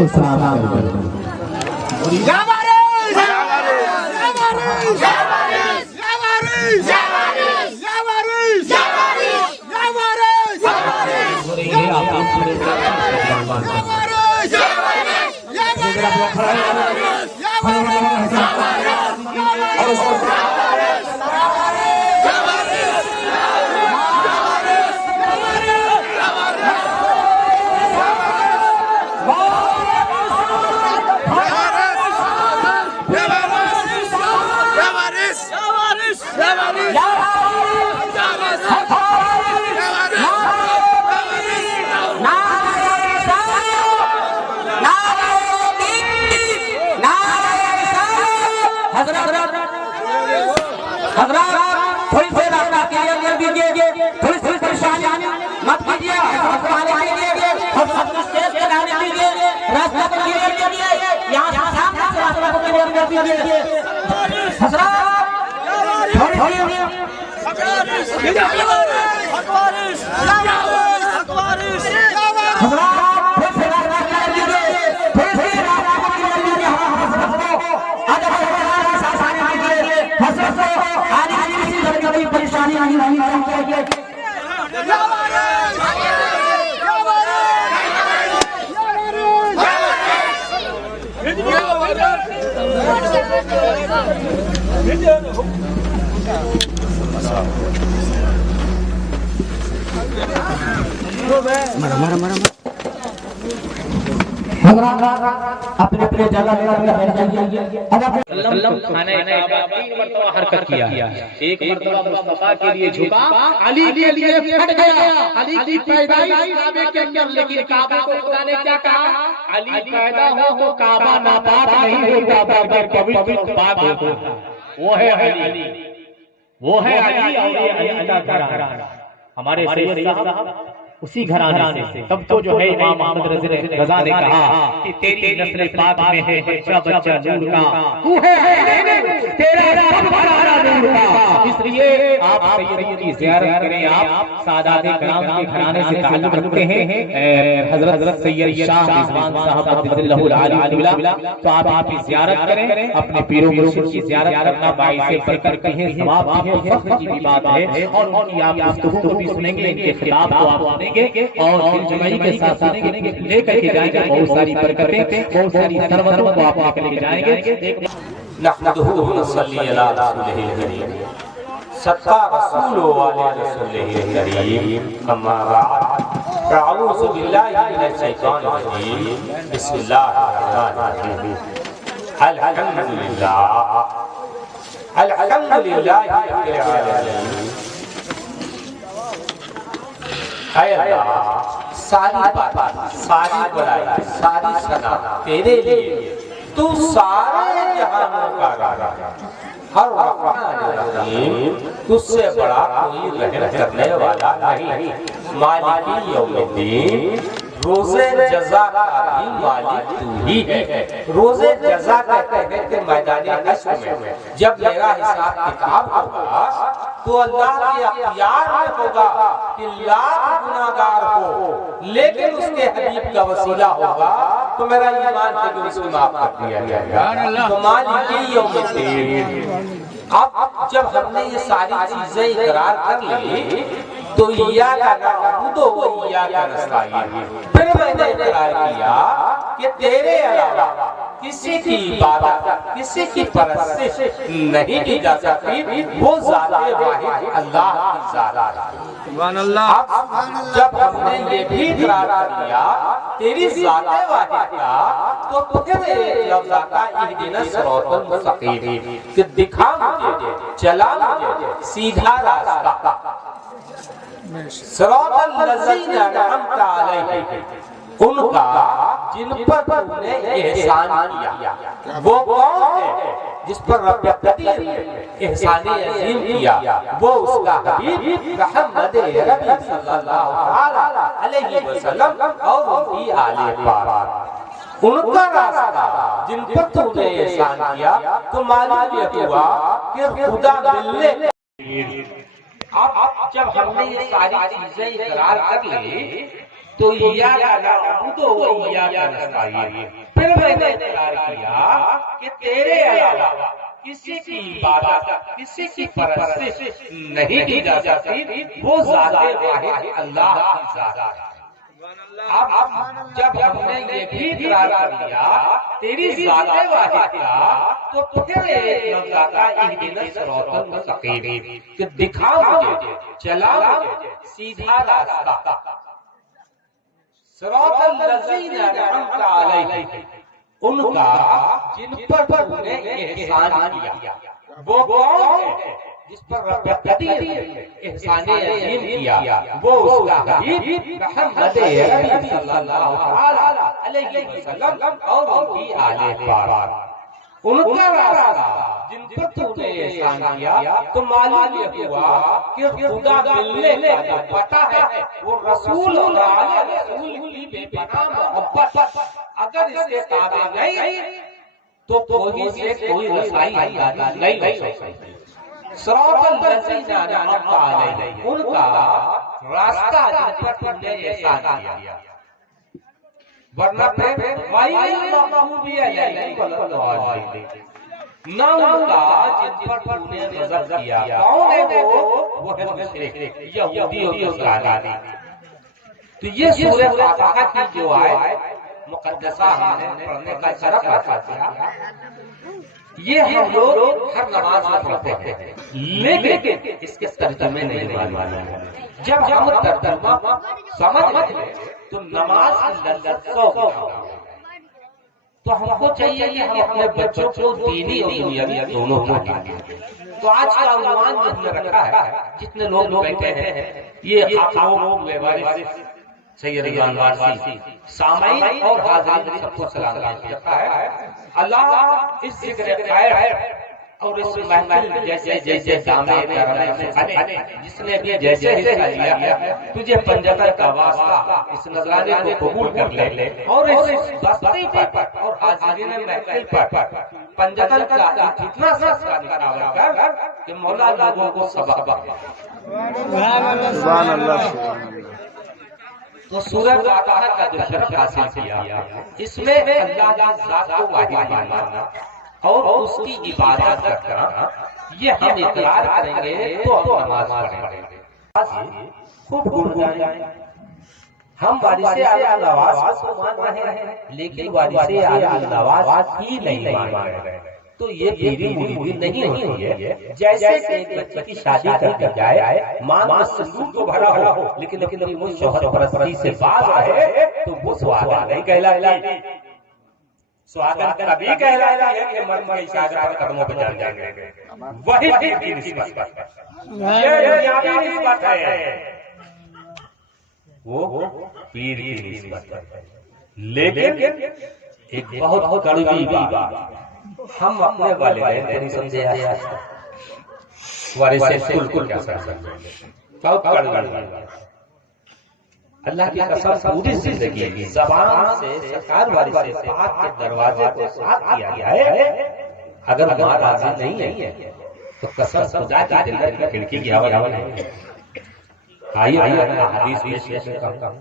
کو سلام اپنے اپنے جگہ کھانے مرتبہ حرکت کیا، ایک مرتبہ مصطفیٰ کے لیے جھکا، علی کے لیے پھٹ گیا۔ علی کی پیدائش کعبے کے اندر، لیکن کعبہ کو خدا نے کیا کہا؟ علی پیدا ہو تو کعبہ ناپاک نہیں ہوتا بلکہ پوتر پاک ہوتا۔ وہ ہے علی، وہ ہے علی اور علی کا گھرانہ۔ ہمارے سید صاحب اسی گھرانے سے، تب تو جو ہے امام احمد رضا نے کہا کہ تیری نسل پاک میں ہے بچہ بچہ نور کا، تو ہے تیرا رب گھرانہ نور کا۔ اس لیے آپ سیدوں کی زیارت کریں، آپ سادات کرام کے گھرانے سے تعلق رکھتے ہیں، حضرت سید شاہ رضوان صاحب عبد اللہ العالی، تو آپ کی زیارت کریں۔ اپنے پیر و مرشد کی زیارت کرنا باعث برکت ہے، ثواب ہے، فخر کی بات ہے، اور ان کی آپ گفتگو کو بھی سنیں گے، ان کے خطاب کو آپ سنیں گے اور دل جمعی کے ساتھ ساتھ لے کر کے جائیں گے۔ بہت ساری برکتیں، بہت ساری ثروتوں کو آپ لے کے جائیں گے۔ نحمدہ ونصلی علی رسولہ الکریم، صدقہ رسول والے رسول الکریم، اما بعد، اعوذ باللہ من الشیطان الرجیم، بسم اللہ الرحمن الرحیم، الحمدللہ الحمدللہ رب العالمین۔ اے اللہ، ساری بات، ساری بڑائی، ساری ثنا تیرے لیے، تو سارے جہانوں کا راجا، ہر رحمان الرحیم، تجھ سے بڑا کوئی رحم کرنے والا نہیں۔ مالکی یوم الدین، روز جزا کا بھی مالک تو ہی ہے۔ روز جزا کہتے ہیں کہ میدان حشر میں جب میرا حساب کتاب ہوگا تو اللہ کے اختیار میں ہوگا کہ لاکھ گناہگار ہو، لیکن اس کے حبیب کا وسیلہ ہوگا تو میرا ایمان ہے کہ اس کو معاف کر دیا جائے گا۔ تو مالکی یوم الدین، اب جب ہم نے یہ ساری چیزیں اقرار کر لی تو ایاک نعبد و ایاک نستعین، پھر میں نے اقرار کیا کہ تیرے علاوہ کسی کی عبادت، کسی کی پرستش نہیں کی جا سکتی، وہ ذات واحد اللہ کی ذات ہے۔ اب جب ہم نے یہ بھی اقرار کر لیا تیری ذات واحد کا، تو پھر ایک لفظ آتا اہدنا الصراط المستقیم، کہ دکھا مجھے، چلا مجھے سیدھا راستہ، صراط الذین انعمت علیہم، ان کا جن پر تو نے احسان کیا۔ وہ کون ہے جس پر رب قدیر نے احسان عظیم کیا؟ وہ اس کا حبیب محمد عربی صلی اللہ علیہ وسلم اور ان کی آل پاک، ان کا راستہ جن پر تو نے احسان کیا۔ تو معلوم یہ ہوا کہ خدا ملنے، اب جب ہم نے یہ ساری چیزیں اقرار کر لی تو ایاک نعبد و ایاک نستعین، پھر میں نے اقرار کیا کہ تیرے علاوہ کسی کی عبادت، کسی کی پرستش نہیں کی جا سکتی، وہ ذات واحد اللہ کی ذات ہے۔ اب جب ہم نے یہ بھی اقرار کر لیا تیری ذات واحد کا، تو پھر ایک لفظ کا اہدنا الصراط المستقیم کہ دکھا مجھے، چلا مجھے سیدھا راستہ، صراط الذین انعمت علیہم، ان کا جن پر تو نے احسان کیا۔ وہ کون ہے جس پر رب قدیر احسان عظیم کیا؟ وہ اس کا حبیب محمد عربی صلی اللہ علیہ وسلم اور ان کی آل پاک، ان کا راستہ جن پر تو نے احسان کیا۔ تو معلوم یہ ہوا کہ خدا ملنے کا جو پتہ ہے وہ رسول اور آل رسول کی بے پناہ محبت، اگر اس کے تابع نہیں تو کوئی سے کوئی رسائی نہیں ہو سکتی۔ صراط الذین انعمت علیہم، ان کا راستہ جن پر تم نے احسان کیا، ورنہ پھر غیر المغضوب علیہم ولا الضالین، نہ ان کا جن پر تم نے غضب کیا۔ کون ہے وہ ہے مشرک، یہودی اور نصرانی۔ تو یہ سورہ فاتحہ کی جو ہے مقدسہ ہم نے پڑھنے کا شرف حاصل کیا، یہ ہم لوگ ہر نماز میں پڑھتے ہیں، لیکن اس کے ترجمے نہیں معلوم۔ جب ہم ترجمہ سمجھ لیں تو نماز کی لذت تو ہم کو چاہیے کہ ہم اپنے بچوں کو دینی اور دنیاوی دونوں تعلیم دیں۔ تو آج کا عنوان جو ہم نے رکھا ہے، جتنے لوگ بیٹھے ہیں، یہ خاتون وارث سید رضوان وارثی سامعین اور حاضرین سب کو سلام کرتا ہے۔ اللہ اس ذکر خیر اور اس محفل جیسے جامع کرنے جس نے بھی جیسے حصہ لیا ہے، تجھے پنجتن کا واسطہ اس نذرانے کو قبول کر لے اور اس بستی پر اور حاضرین محفل پر پنجتن کا اتنا سا نشاور کر کہ مولا لوگوں کو سبق دے۔ سبحان اللہ۔ تو سورہ فاتحہ کا جو شرف حاصل کیا، اس میں اللہ کی ذات کو واحد ماننا اور اس کی عبادت کرنا، یہ ہم اقرار کریں گے تو ہم نماز پڑھیں گے۔ خوب گنگنائیں، ہم وارث اعلی نواز کو مان رہے ہیں لیکن وارث اعلی نواز ہی نہیں مان رہے ہیں، تو یہ پیری مریدی نہیں ہوتی ہے۔ جیسے کہ ایک بچے کی شادی کر جائے، ماں سسور کو بھرا ہو لیکن وہ شوہر پرستی سے باز رہے تو وہ سوادن نہیں کہلاتی۔ سوادن تبھی کہلاتی ہے کہ مرد کی شادی پر قدموں پہ جان جائیں گے، وہی پیر کی نسبت ہے، یہ دنیاوی نسبت ہے، وہ پیر کی نسبت ہے۔ لیکن ایک بہت کڑوی بات ہم اپنے والدین کو نہیں سمجھے آیا، وارث کل کیا سمجھے، بہت کڑوی بات۔ اللہ کی قسم پوری زندگی کی زبان سے سرکار وارث پاک کے دروازے کو ساتھ کیا گیا ہے۔ اگر ماں راضی نہیں ہے تو قسم خدا کی جنت کی کھڑکی کی آواز نہیں ہے۔ آئیے حدیث پیش کرتا ہوں۔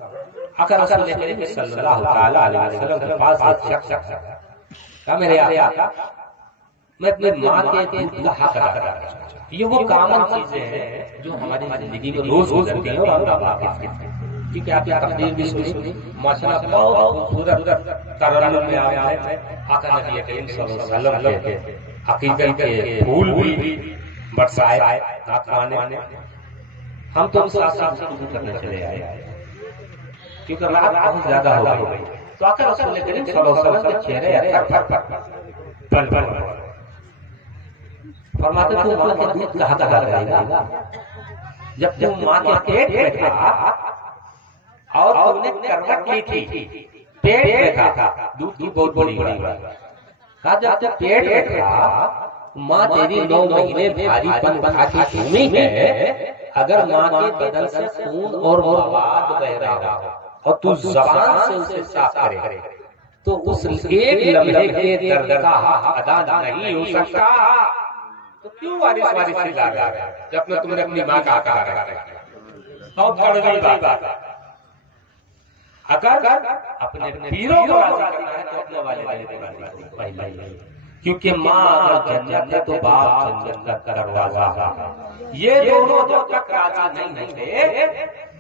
اگر رسول کریم صلی اللہ تعالی علیہ وسلم کے پاس ایک شخص کہا میرے آقا میں اپنے ماں کے دودھ کا حق ادا کرنا چاہتا ہوں۔ یہ وہ کامن چیزیں ہیں جو ہماری زندگی میں روز گزرتی ہیں اور ہم ناواقف ہیں، کیونکہ آپ کی تقریر بھی سنی ماشاءاللہ بہت خوبصورت ترنم میں آیا ہے۔ آقا نبی کریم صلی اللہ علیہ وسلم کے عقیدت کے پھول بھی برسائے نعت خوانے۔ ہم تو اس ساتھ گفتگو کرنے چلے آئے کیونکہ رات بہت زیادہ ہو گئی، تو آقا رسول کریم صلی اللہ علیہ وسلم کے چہرے پل پل فرماتے تم ماں کے دودھ کا حق ادا کرے گا؟ جب تم ماں کے پیٹ میں تھا اور تم نے کروٹ لی تھی، پیٹ میں تھا، دودھ کی بہت بڑی بات کہا جب تک پیٹ میں تھا ماں تیری 9 مہینے بھاری پن کھا کے گھومی ہے، اگر ماں کے بدن سے خون اور مواد بہ رہا ہو اور تو زبان سے اسے صاف کرے تو اس ایک لمحے کے درد کا حق ادا نہیں ہو سکتا، تو کیوں وارث سے لا رہا ہے جب تم نے اپنی ماں کا حق ادا کیا؟ بہت بڑی بات۔ اگر اپنے پیروں کو راضی کرنا ہے تو اپنے والدین کو راضی کرو پہلے، کیونکہ ماں اگر جنت ہے تو باپ جنت کا دروازہ ہے۔ یہ دونوں جب تک راضی نہیں ہوتے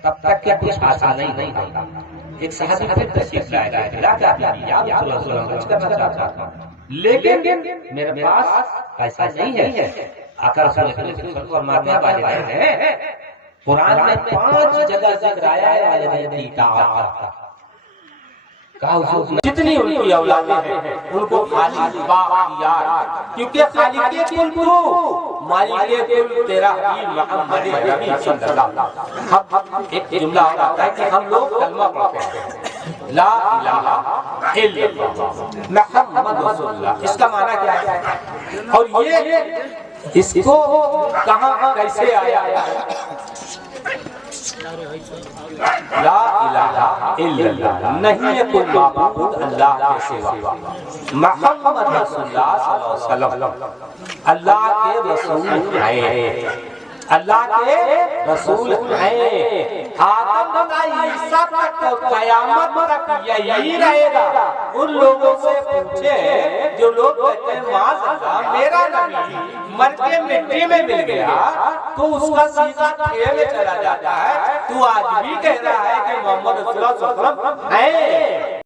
تب تک کہ کچھ حاصل نہیں ہوتا۔ ایک صحابی پھر تشریف لائے گا، یا رسول اللہ کچھ کرنا چاہتا تھا لیکن میرے پاس پیسہ نہیں ہے۔ آقا رسول اللہ فرماتے ہیں والدین ہیں، قرآن میں 5 جگہ ذکر آیا ہے والدین کی اطاعت کا۔ جتنی ان کی اولادیں ہیں ان کو خالق باقیار، کیونکہ خالق کل کو مالک کل تیرا حبیب محمد نبی صلی اللہ علیہ وسلم۔ ایک جملہ آتا ہے کہ ہم لوگ کلمہ پڑھتے ہیں لا الہ الا اللہ محمد رسول اللہ، اس کا معنی کیا ہے اور یہ اس کو کہاں کیسے آیا ہے؟ لا الہ الا اللہ، نہیں ہے کوئی معبود اللہ کے سوا، محمد رسول اللہ صلی اللہ علیہ وسلم اللہ کے رسول ہیں، اللہ کے رسول ہیں۔ آدم کا عیسیٰ تک تو قیامت تک یہی رہے گا۔ ان لوگوں سے پوچھے جو لوگ کہتے ہیں معاذ اللہ میرا نبی مر کے مٹی میں مل گیا تو اس کا سیدھا کھے میں چلا جاتا ہے، تو آج بھی کہہ رہا ہے کہ محمد رسول اللہ صلی اللہ علیہ وسلم ہیں۔